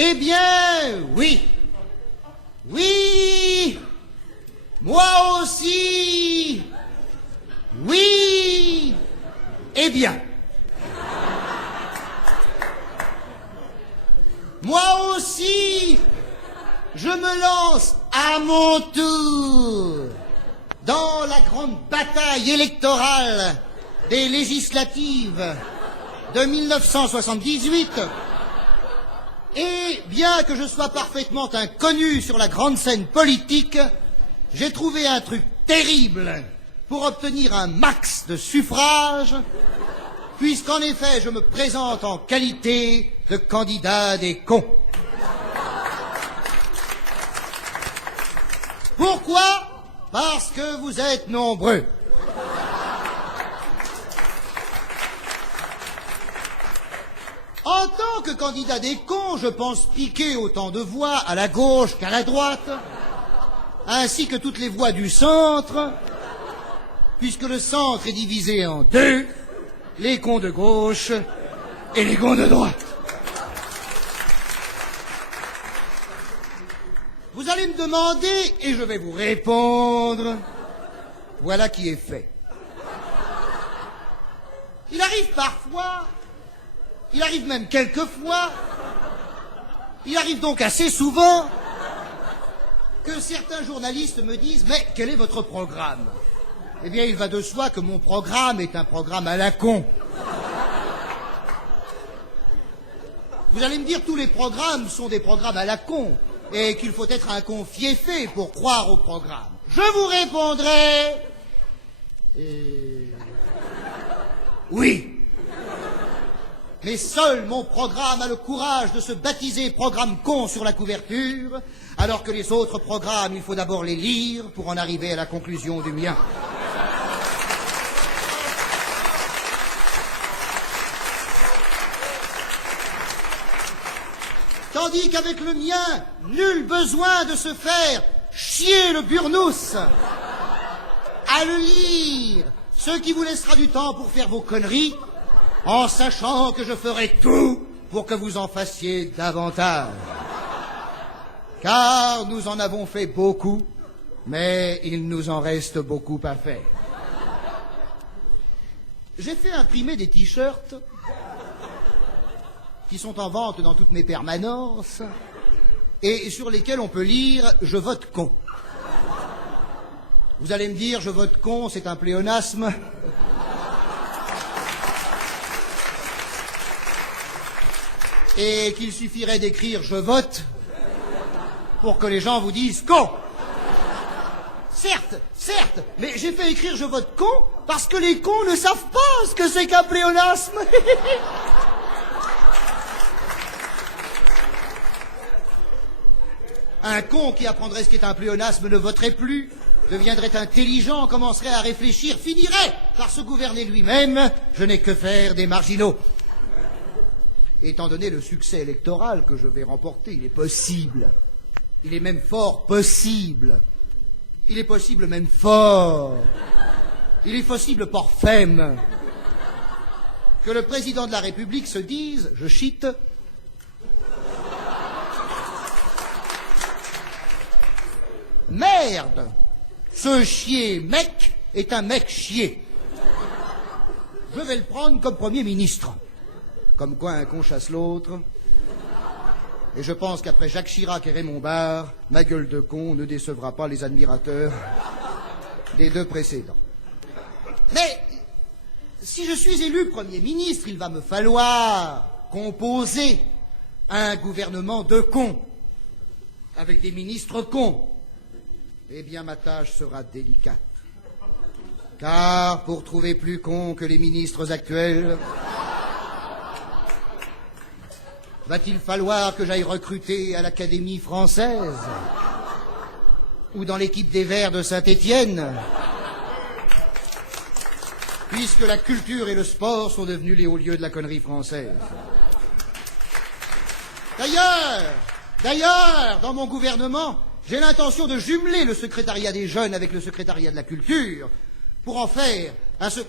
Eh bien, oui. Oui. Moi aussi. Oui. Eh bien. Moi aussi, je me lance à mon tour dans la grande bataille électorale des législatives de 1978. Et bien que je sois parfaitement inconnu sur la grande scène politique, j'ai trouvé un truc terrible pour obtenir un max de suffrages, puisqu'en effet je me présente en qualité de candidat des cons. Pourquoi? Parce que vous êtes nombreux. En tant que candidat des cons, je pense piquer autant de voix à la gauche qu'à la droite, ainsi que toutes les voix du centre, puisque le centre est divisé en deux, les cons de gauche et les cons de droite. Vous allez me demander, et je vais vous répondre, voilà qui est fait. Il arrive parfois, il arrive même quelquefois, il arrive donc assez souvent, que certains journalistes me disent « Mais quel est votre programme ?» Eh bien, il va de soi que mon programme est un programme à la con. Vous allez me dire, tous les programmes sont des programmes à la con, et qu'il faut être un con fieffé pour croire au programme. Je vous répondrai... Oui. Mais seul mon programme a le courage de se baptiser programme con sur la couverture, alors que les autres programmes, il faut d'abord les lire pour en arriver à la conclusion du mien. Tandis qu'avec le mien, nul besoin de se faire chier le burnous à le lire, ce qui vous laissera du temps pour faire vos conneries, en sachant que je ferai tout pour que vous en fassiez davantage. Car nous en avons fait beaucoup, mais il nous en reste beaucoup à faire. J'ai fait imprimer des t-shirts qui sont en vente dans toutes mes permanences et sur lesquels on peut lire « Je vote con ». Vous allez me dire « Je vote con », c'est un pléonasme. Et qu'il suffirait d'écrire « Je vote » pour que les gens vous disent « Con ». Certes, mais j'ai fait écrire « Je vote con » parce que les cons ne savent pas ce que c'est qu'un pléonasme. Un con qui apprendrait ce qu'est un pléonasme ne voterait plus, deviendrait intelligent, commencerait à réfléchir, finirait par se gouverner lui-même. Je n'ai que faire des marginaux. Étant donné le succès électoral que je vais remporter, il est possible, il est même fort possible, il est possible même fort, il est possible por fem, que le président de la République se dise, je cite, « Merde, ce chier mec est un mec chier. Je vais le prendre comme Premier ministre. » Comme quoi un con chasse l'autre. Et je pense qu'après Jacques Chirac et Raymond Barre, ma gueule de con ne décevra pas les admirateurs des deux précédents. Mais si je suis élu Premier ministre, il va me falloir composer un gouvernement de cons, avec des ministres cons. Eh bien, ma tâche sera délicate. Car pour trouver plus cons que les ministres actuels, va-t-il falloir que j'aille recruter à l'Académie française ou dans l'équipe des Verts de Saint-Étienne, puisque la culture et le sport sont devenus les hauts lieux de la connerie française. D'ailleurs, dans mon gouvernement, j'ai l'intention de jumeler le secrétariat des jeunes avec le secrétariat de la culture pour en faire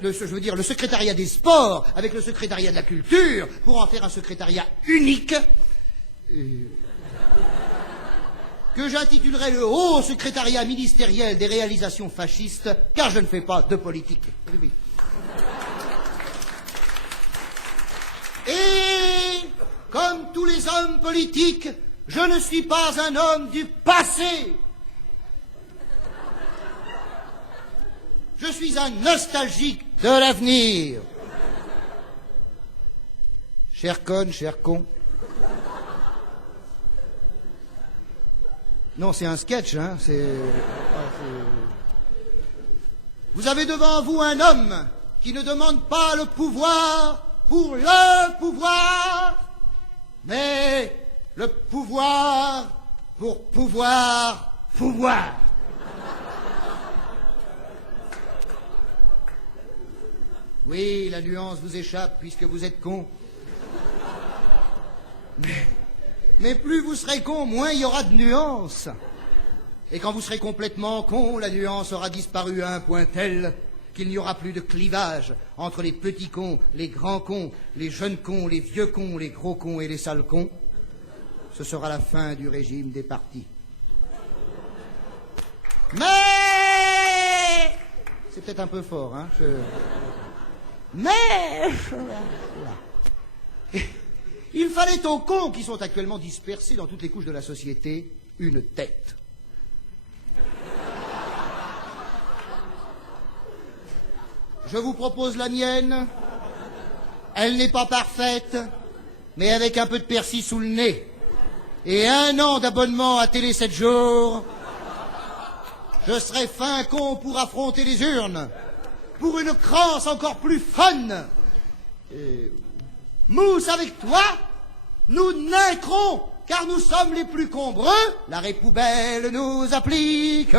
le secrétariat des sports avec le secrétariat de la culture pour en faire un secrétariat unique que j'intitulerai le Haut Secrétariat ministériel des réalisations fascistes, car je ne fais pas de politique. Et, comme tous les hommes politiques, je ne suis pas un homme du passé. Je suis un nostalgique de l'avenir. Cher conne, cher con. Non, c'est un sketch, hein, Vous avez devant vous un homme qui ne demande pas le pouvoir pour le pouvoir, mais le pouvoir pour pouvoir. Oui, la nuance vous échappe puisque vous êtes con. Mais plus vous serez con, moins il y aura de nuances. Et quand vous serez complètement con, la nuance aura disparu à un point tel qu'il n'y aura plus de clivage entre les petits cons, les grands cons, les jeunes cons, les vieux cons, les gros cons et les sales cons. Ce sera la fin du régime des partis. Mais... C'est peut-être un peu fort, hein. Mais... Il fallait aux cons qui sont actuellement dispersés dans toutes les couches de la société une tête. Je vous propose la mienne. Elle n'est pas parfaite, mais avec un peu de persil sous le nez. Et 1 an d'abonnement à Télé 7 jours, je serai fin con pour affronter les urnes. Pour une crance encore plus fun. Mousse avec toi, nous naîtrons, car nous sommes les plus combreux. La répoubelle nous applique.